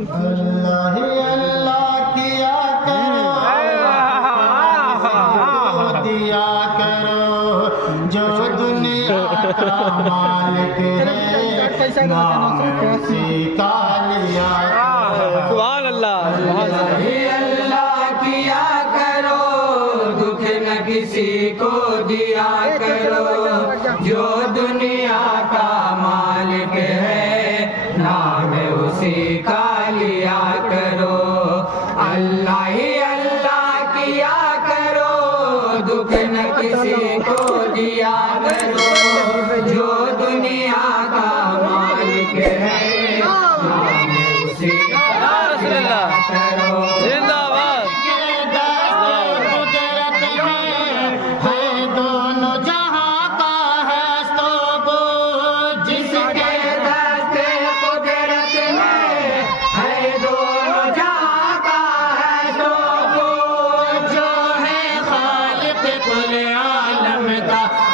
अल्लाह अल्लाह किया करो दिया करो जो दुनिया का मालिक है नाम उसी का लिया सुभान अल्लाह अल्लाह किया करो दुख न किसी को दिया करो जो दुनिया का मालिक है नाम उसी का लिया करो अल्लाह ही अल्लाह किया करो दुख न किसी को दिया करो जो दुनिया का मालिक है नाम उसी का लिया करो जिंदाबाद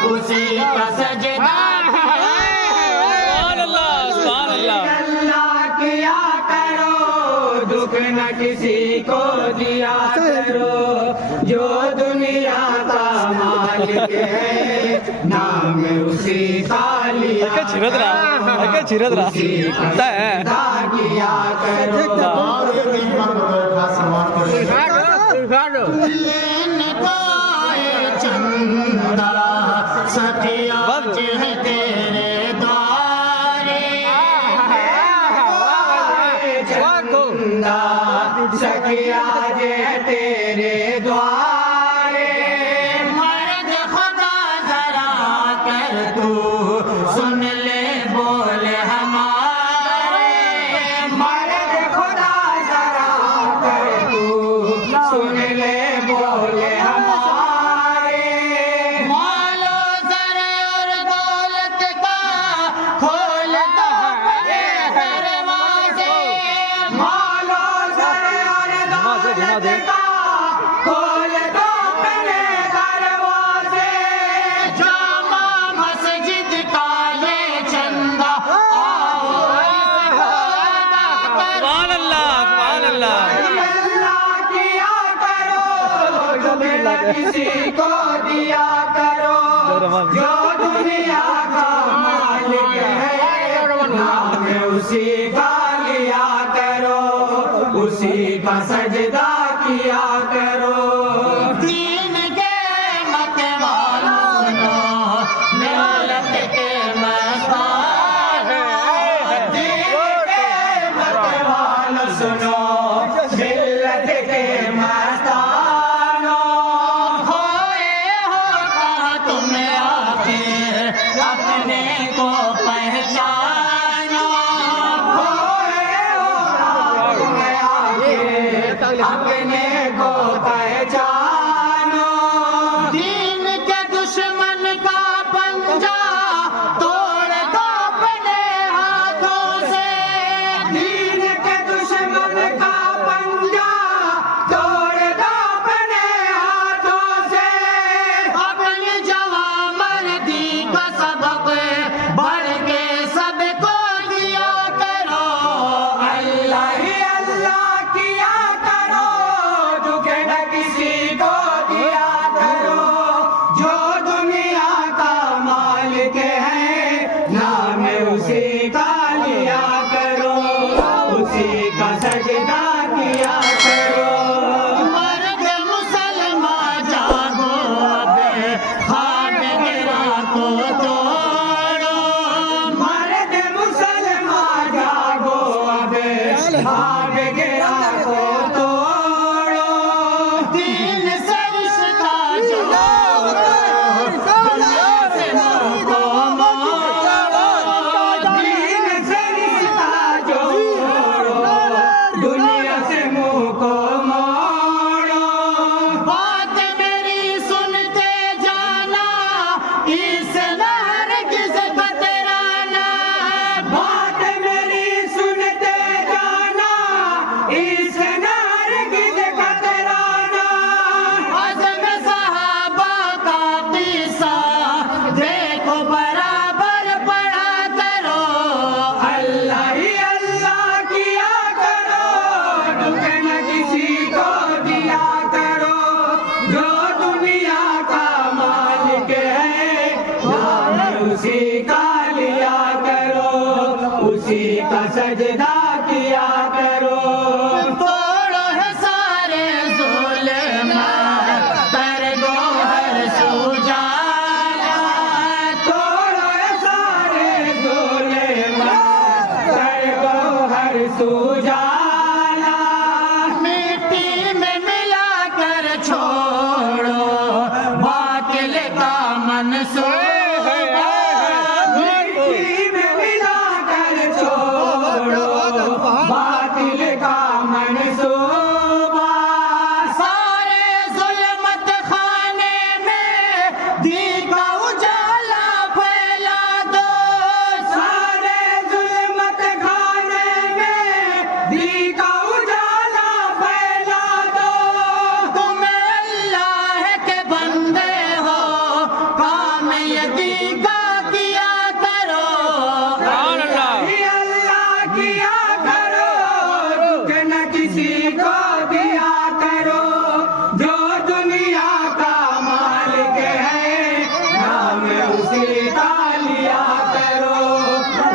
उसी का सजदा सुभान अल्लाह अल्लाह किया करो दुख न किसी को दिया करो जो दुनिया का मालिक है नाम उसी का लिया चिरदरा किया करो चंदा सखिया है तेरे द्वारे चंदा सखिया तेरे द्वारे मर्द खुदा जरा कर तू सुन ले बोल हमारे मर्द खुदा जरा कर तू सुन ले बोल हमारे मालो जर और दौलत का खोल दो अपने दरवाजे मालो जर और दौलत का खोल दो अपने दरवाजे जामा मस्जिद का ये चंदा सुभान अल्लाह अल्लाह किया करो किसी को दिया करो जो दुनिया का मालिक है नाम उसी का लिया करो उसी का सजदा किया करो दीन के मत वालों मिलत के मस्तान दीन के मत वालों सुनो मिल्लत के मस्तानों खोए हो कहाँ तुम आखिर अपने को पहचानो अपने को पहचानो दीन के दुश्मन का पंजा तोड़ दो अपने हाथों से दीन के दुश्मन का पंजा तोड़ दो अपने हाथों से अपनी जवां मर्दी का सबक बढ़ के सबको दिया करो अल्लाह ही अल्लाह किया करो दुख न किसी को दिया करो जो दुनिया का मालिक है नाम उसी का लिया करो उसी का सजदा किया करो मर्द मुसलमान जागो अब खाट गिरा को तोड़ो मर्द मुसलमान जागो अब भाग गिरा को तोड़ो दीन से रिश्ता जोड़ो दुनिया से मुँह को मोड़ो दीन से रिश्ता जोड़ो दुनिया से मुंह को मोड़ो बात मेरी सुनते जाना इस नहर किस कतराना बात मेरी सुनते जाना उसी का सजदा किया करो। तोड़ो है सारे जुल्म कर दो हर सुजाना, तोड़ो है सारे जुल्म कर दो हर सुजाना, मिट्टी में मिला कर छोड़ो बातिल का मंसूबा, मिट्टी में मिला कर छोड़ो बातिल का मंसूबा, सारे जुल्मत खाने में दी का उजाला फैला दो, सारे जुल्मत खाने में दी का उजाला फैला दो। तुम अल्लाह के बंदे हो काम यदी का किया करो, सुभान अल्लाह। ये अल्लाह किया करो, दुख न किसी को दिया करो, जो दुनिया का मालिक है नाम उसी का लिया करो,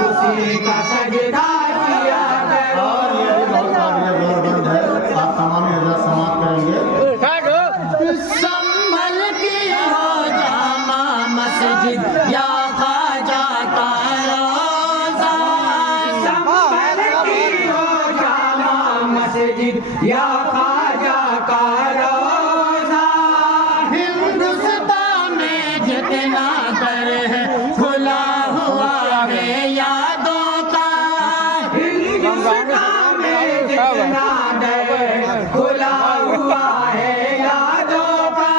उसी का सजदा किया करो। आप तमाम हजरत समाप्त करेंगे। संभल की हो जामा मस्जिद या ख्वाजा का रोज़ा, संभल की हो जामा मस्जिद या ख्वाजा का रोज़ा, हिंदुस्तान में जितना दर है खुला हुआ है यादों का, हिंदुस्तान में जितना दर खुला हुआ है यादों का,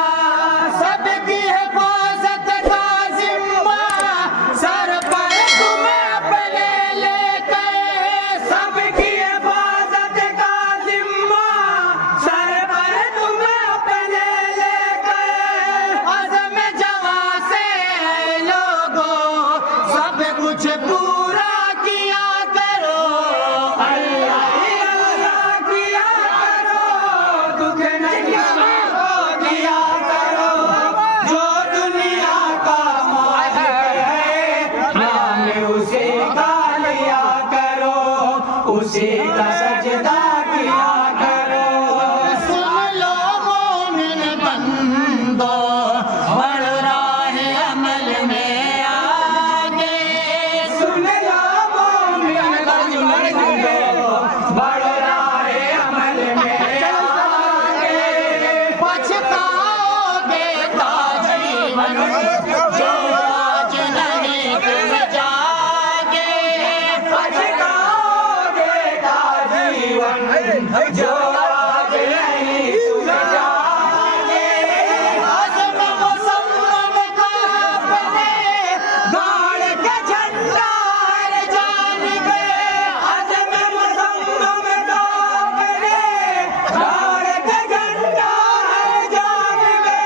सबकी हिफाजत का जिम्मा सर पर तुम्हें अपने लेकर, सबकी हिफाजत का जिम्मा सर पर तुम्हें अपने लेकर, अज़म जवां से लोगों सब कुछ पूरा किया करो, अल्लाह ही अल्लाह किया करो, दुख न किसी को दिया करो, जो दुनिया का मालिक है नाम उसी का लिया करो, उसी का सजदा किया करो। सुन लो मोमिन बंदो बढ़ राह अमल में आगे, सुन लो मोमिन बंदो बढ़ रहे अमल में आगे, पछताओगे का जीवन जो आज नहीं तुम जागे, पछताओगे का जीवन जो आज नहीं तुम जागे, आज़म मुसम्मम का अपने गाड़ के झंडा हर जानिबे, अज़म मुसम्मम का अपने गाड़ के झंडा हर जानिबे,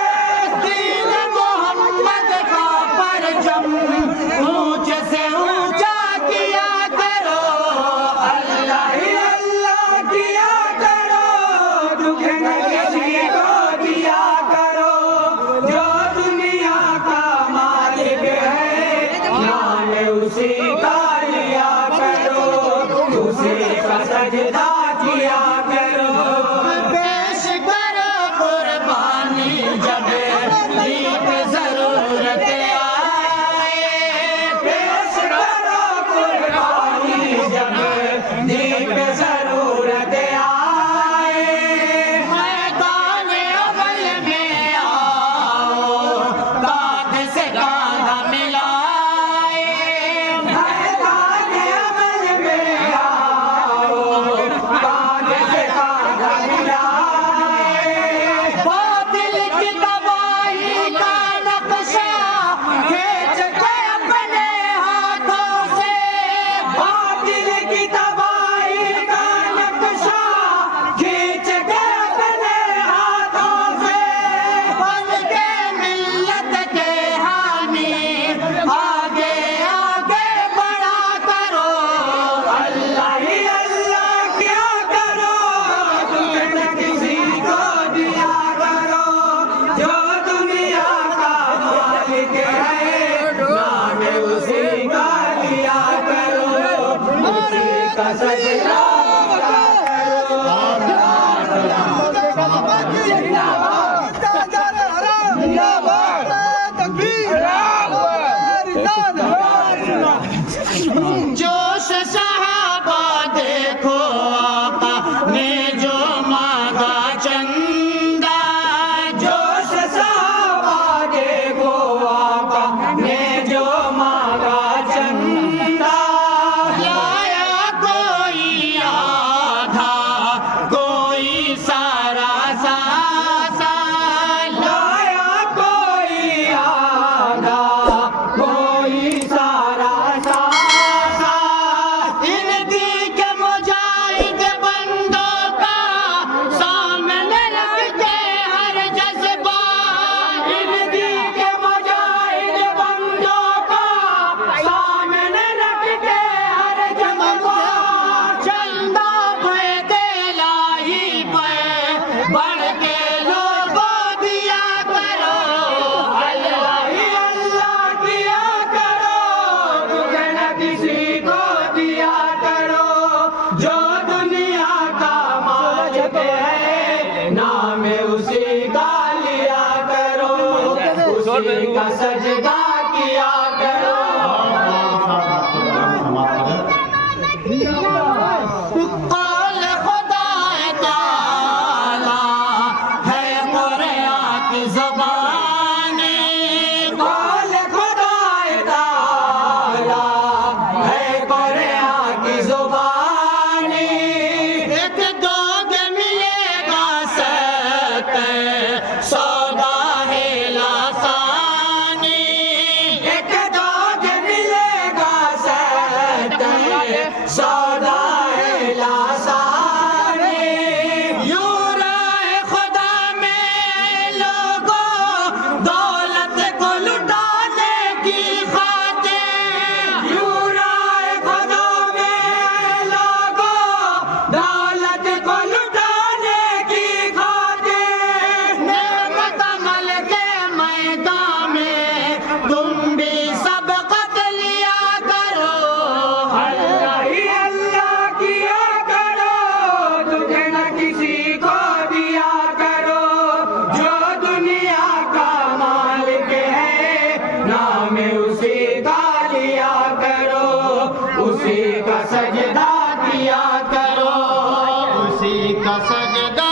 दीन मोहम्मद का परचम ऊंचे से ऊंचा किया करो, अल्लाह ही अल्लाह किया करो, दुख न किसी को दिया करो, जो दुनिया का मालिक है नाम उसी का लिया करो, उसी का सजदा किया करो। पेश करो कुर्बानी जब दीप जरूरत आए, पेश करो कुर्बानी जब दीप जरूरत आए, मैदान अमल में आओ कांध से कांधा मिलाए, मैदान अमल में आओ, कांध से कांधा मिलाए, बातिल की तबाही का नक्शा खींच के अपने हाथों से, बातिल की तबाही का नक्शा खींच के अपने हाथों से, बन के मिल्लत के हामी आगे आगे बढ़ा करो, अल्लाह ही अल्लाह क्या करो, दुख न किसी को दिया करो, जो दुनिया का मालिक है नाम उसी का लिया करो, का सजदा जोश सहाबा देखो आका ने जो मांगा चंदा जोश सहाबा देखो आका ने जो मांगा चंदा लाया कोई आधा कोई सारा सासा लाया कोई आधा कोई सारा सासा इन दी के मुजाहिद बंदों का सामने रख के हर जज्बा इन दी के मुजाहिद बंदों का सामने रख के हर जज्बा चंदा पे दिलाई पे बढ़ के लोगों दिया करो अल्लाह ही अल्लाह किया करो तुझे न किसी को दिया करो जो दुनिया का मालिक है नाम उसी का लिया करो उसी का सजदा किया करो कौल खुदा ताला है कुरान की ज़बानी कौल खुदा ताला है कुरान की ज़ुबानी एक दोग मिलेगा सत्य सौदा है लासानी एक दोग मिलेगा सत्य सौदा है लासानी यूं राह खुदा में लोगों दौलत को लुटाने की खातिर यूं राह खुदा में लोगों दौलत को लुटाने की खातिर नेमत अमल के मैदान में तुम भी सबकत लिया करो अल्लाह ही अल्लाह किया करो तुझे न किसी को दिया करो जो दुनिया का मालिक है नाम उसी का लिया करो उसी का सजदा किया करो उसी का सजदा